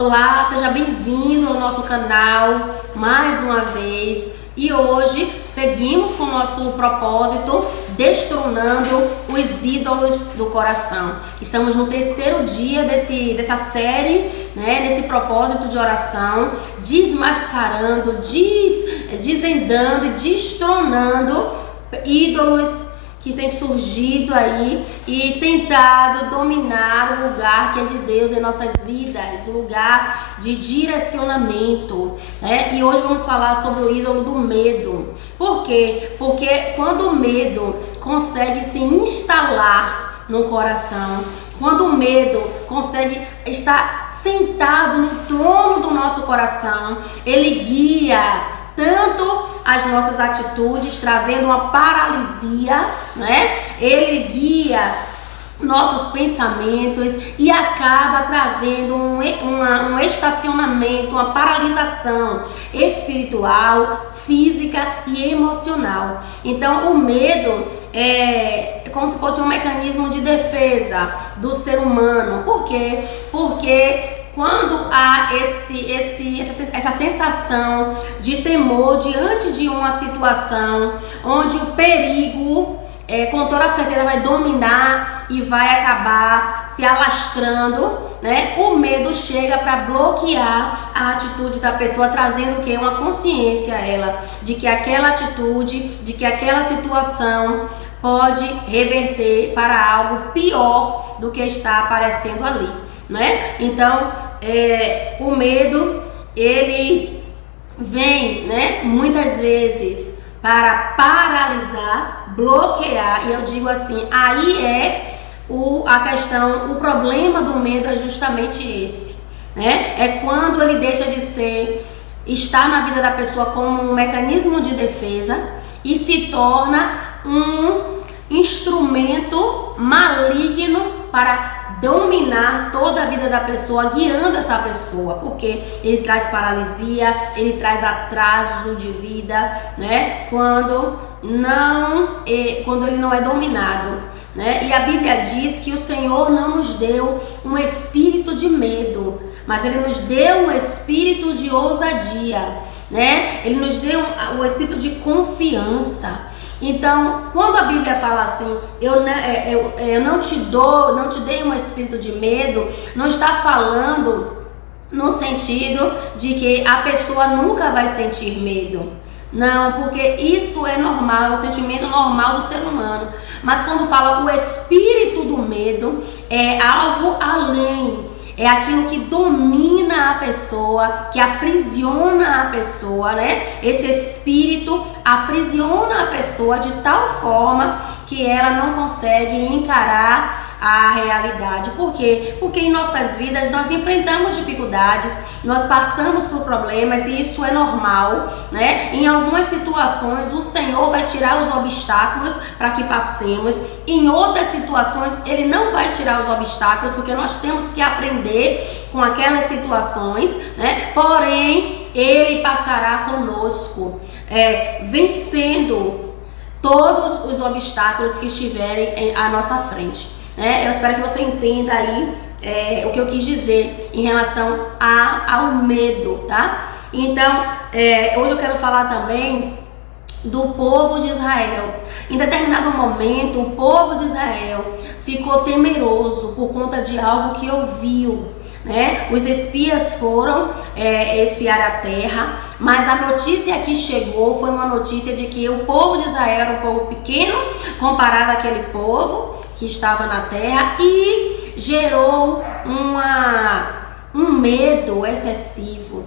Olá, seja bem-vindo ao nosso canal mais uma vez. E hoje seguimos com o nosso propósito, destronando os ídolos do coração. Estamos no terceiro dia dessa série, desse propósito de oração, desmascarando, desvendando e destronando ídolos que tem surgido aí e tentado dominar o lugar que é de Deus em nossas vidas, o lugar de direcionamento, E hoje vamos falar sobre o ídolo do medo. Por quê? Porque quando o medo consegue se instalar no coração, quando o medo consegue estar sentado no trono do nosso coração, ele guia tanto as nossas atitudes, trazendo uma paralisia, Ele guia nossos pensamentos e acaba trazendo um estacionamento, uma paralisação espiritual, física e emocional. Então, o medo é como se fosse um mecanismo de defesa do ser humano. Por quê? Porque quando há essa sensação de temor diante de uma situação onde o perigo, com toda certeza, vai dominar e vai acabar se alastrando, o medo chega para bloquear a atitude da pessoa, trazendo o quê? Uma consciência a ela de que aquela atitude, de que aquela situação pode reverter para algo pior do que está aparecendo ali. Então, o medo, ele vem, muitas vezes para paralisar, bloquear, e eu digo assim, aí a questão, o problema do medo é justamente esse, É quando ele deixa de estar na vida da pessoa como um mecanismo de defesa e se torna um instrumento maligno para dominar toda a vida da pessoa, guiando essa pessoa, porque ele traz paralisia, ele traz atraso de vida, quando ele não é dominado, E a Bíblia diz que o Senhor não nos deu um espírito de medo, mas Ele nos deu um espírito de ousadia, Ele nos deu o espírito de confiança. Então, quando a Bíblia fala assim, eu não te dei um espírito de medo, não está falando no sentido de que a pessoa nunca vai sentir medo. Não, porque isso é normal, é um sentimento normal do ser humano. Mas quando fala o espírito do medo, é algo além. É aquilo que domina a pessoa, que aprisiona a pessoa, Esse espírito aprisiona a pessoa de tal forma que ela não consegue encarar a realidade. Por quê? Porque em nossas vidas nós enfrentamos dificuldades, nós passamos por problemas e isso é normal, Em algumas situações o Senhor vai tirar os obstáculos para que passemos, em outras situações Ele não vai tirar os obstáculos porque nós temos que aprender com aquelas situações, Porém, Ele passará conosco, vencendo todos os obstáculos que estiverem à nossa frente. Eu espero que você entenda aí o que eu quis dizer em relação ao medo, tá? Então, hoje eu quero falar também do povo de Israel. Em determinado momento, o povo de Israel ficou temeroso por conta de algo que ouviu, Os espias foram espiar a terra, mas a notícia que chegou foi uma notícia de que o povo de Israel era um povo pequeno comparado àquele povo que estava na terra e gerou um medo excessivo,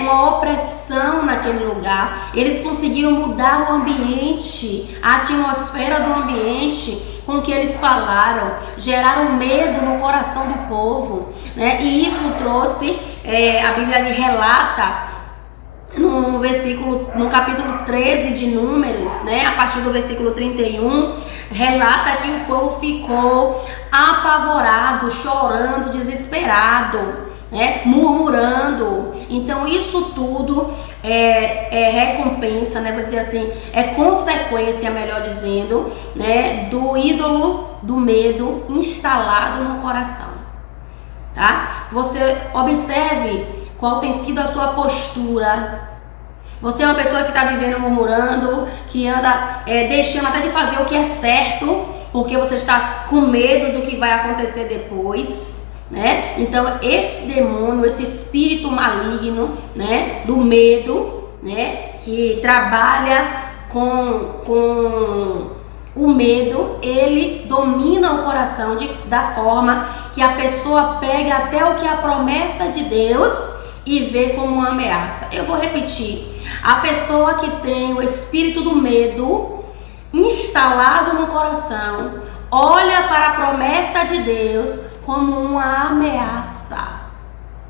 uma opressão naquele lugar. Eles conseguiram mudar o ambiente, a atmosfera do ambiente com que eles falaram, geraram medo no coração do povo, E isso trouxe, a Bíblia ali relata no capítulo 13 de Números, a partir do versículo 31, relata que o povo ficou apavorado, chorando, desesperado, murmurando. Então isso tudo é recompensa, vou dizer assim, é consequência, melhor dizendo, do ídolo do medo instalado no coração. tá? você observe qual tem sido a sua postura. Você é uma pessoa que está vivendo murmurando, que anda deixando até de fazer o que é certo, porque você está com medo do que vai acontecer depois, né? Então esse demônio, esse espírito maligno, né, do medo, né, que trabalha com o medo, ele domina o coração da forma que a pessoa pega até o que é a promessa de Deus e vê como uma ameaça. Eu vou repetir. A pessoa que tem o espírito do medo instalado no coração, olha para a promessa de Deus como uma ameaça.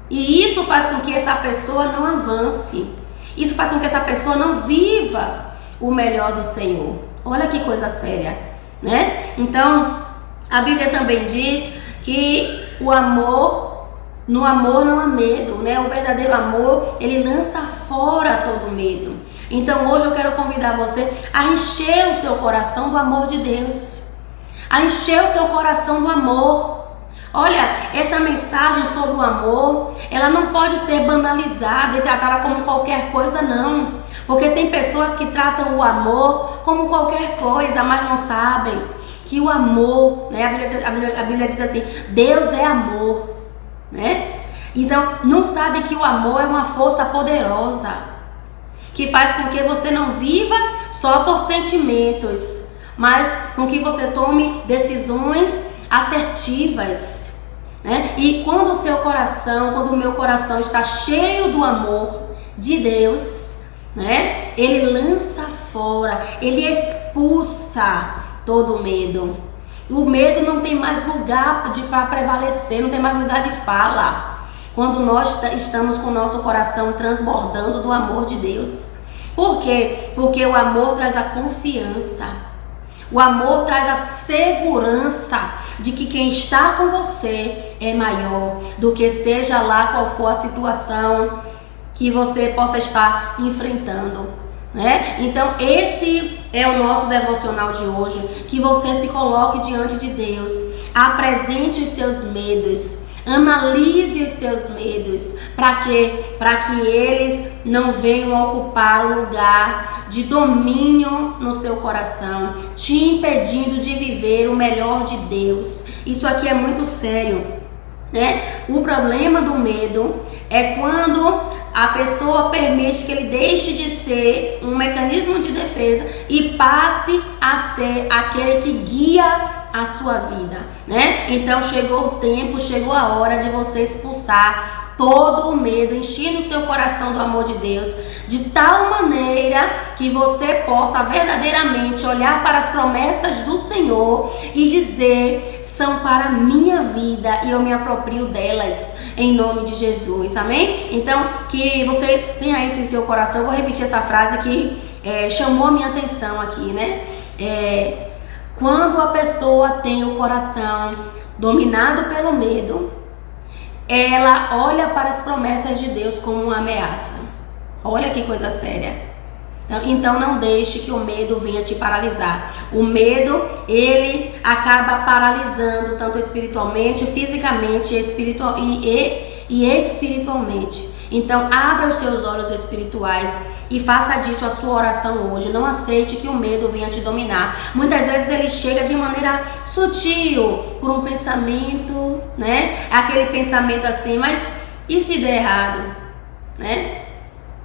E isso faz com que essa pessoa não avance. Isso faz com que essa pessoa não viva o melhor do Senhor. Olha que coisa séria, né? Então, a Bíblia também diz que no amor não há medo, né? O verdadeiro amor, ele lança fora todo medo. Então hoje eu quero convidar você a encher o seu coração do amor de Deus. A encher o seu coração do amor. Olha, essa mensagem sobre o amor, ela não pode ser banalizada e tratada como qualquer coisa, não. Porque tem pessoas que tratam o amor como qualquer coisa, mas não sabem que o amor, né? A Bíblia diz assim, Deus é amor. Né? Então não sabe que o amor é uma força poderosa que faz com que você não viva só por sentimentos, mas com que você tome decisões assertivas, né? E quando o meu coração está cheio do amor de Deus, né? Ele lança fora, ele expulsa todo o medo. O medo não tem mais lugar para prevalecer, não tem mais lugar de fala. Quando nós estamos com o nosso coração transbordando do amor de Deus. Por quê? Porque o amor traz a confiança. O amor traz a segurança de que quem está com você é maior do que seja lá qual for a situação que você possa estar enfrentando. Né? Então esse é o nosso devocional de hoje, que você se coloque diante de Deus, apresente os seus medos, analise os seus medos, para que eles não venham ocupar o lugar de domínio no seu coração, te impedindo de viver o melhor de Deus. Isso aqui é muito sério, né? O problema do medo é quando a pessoa permite que ele deixe de ser um mecanismo de defesa e passe a ser aquele que guia a sua vida, né? Então chegou o tempo, chegou a hora de você expulsar todo o medo, enchendo o seu coração do amor de Deus, de tal maneira que você possa verdadeiramente olhar para as promessas do Senhor e dizer, são para a minha vida e eu me aproprio delas. Em nome de Jesus, amém? Então, que você tenha isso em seu coração. Eu vou repetir essa frase que chamou a minha atenção aqui, né? Quando a pessoa tem o coração dominado pelo medo, ela olha para as promessas de Deus como uma ameaça. Olha que coisa séria. Então não deixe que o medo venha te paralisar. O medo, ele acaba paralisando tanto espiritualmente, fisicamente e espiritualmente. Então abra os seus olhos espirituais e faça disso a sua oração hoje. Não aceite que o medo venha te dominar. Muitas vezes ele chega de maneira sutil, por um pensamento, né? Aquele pensamento assim, mas e se der errado, né?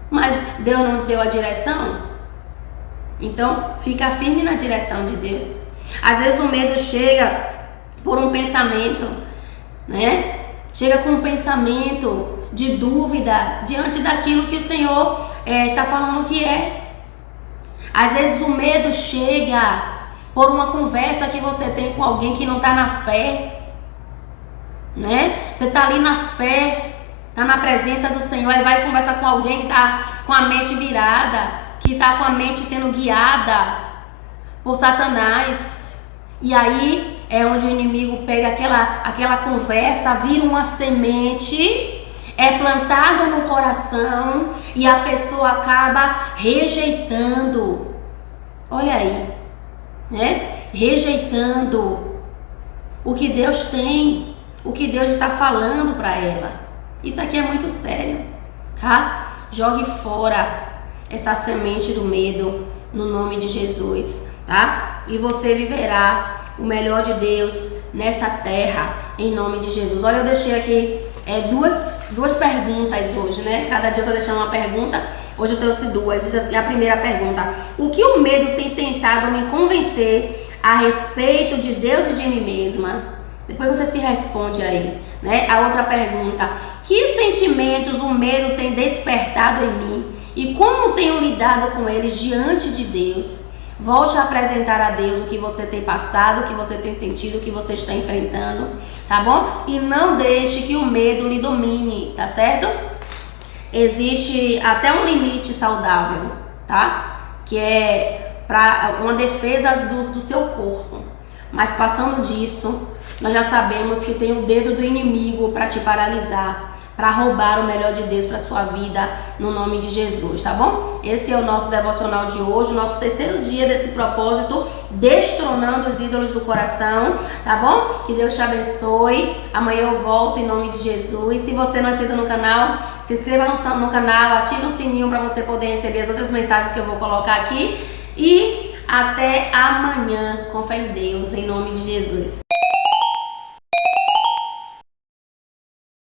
Mas Deus não deu a direção? Então, fica firme na direção de Deus. Às vezes o medo chega por um pensamento, né? Chega com um pensamento de dúvida diante daquilo que o Senhor está falando que é. Às vezes o medo chega por uma conversa que você tem com alguém que não está na fé, né? Você está ali na fé, está na presença do Senhor e vai conversar com alguém que está com a mente virada, que está com a mente sendo guiada por Satanás. E aí é onde o inimigo pega aquela conversa, vira uma semente, é plantada no coração e a pessoa acaba rejeitando. Olha aí, né? Rejeitando o que Deus tem, o que Deus está falando para ela. Isso aqui é muito sério, tá? Jogue fora essa semente do medo no nome de Jesus, tá? E você viverá o melhor de Deus nessa terra, em nome de Jesus. Olha, eu deixei aqui duas perguntas hoje, né? Cada dia eu tô deixando uma pergunta. Hoje eu trouxe duas. Diz assim, a primeira pergunta: o que o medo tem tentado me convencer a respeito de Deus e de mim mesma? Depois você se responde aí, né? A outra pergunta: que sentimentos o medo tem despertado em mim e como tenho lidado com eles diante de Deus? Volte a apresentar a Deus o que você tem passado, o que você tem sentido, o que você está enfrentando, tá bom? E não deixe que o medo lhe domine, tá certo? Existe até um limite saudável, tá? Que é para uma defesa do seu corpo. Mas passando disso, nós já sabemos que tem o dedo do inimigo para te paralisar, para roubar o melhor de Deus para sua vida, no nome de Jesus, tá bom? Esse é o nosso devocional de hoje, o nosso terceiro dia desse propósito, destronando os ídolos do coração, tá bom? Que Deus te abençoe. Amanhã eu volto em nome de Jesus. Se você não é inscrito no canal, se inscreva no canal, ative o sininho para você poder receber as outras mensagens que eu vou colocar aqui. E até amanhã, com fé em Deus, em nome de Jesus.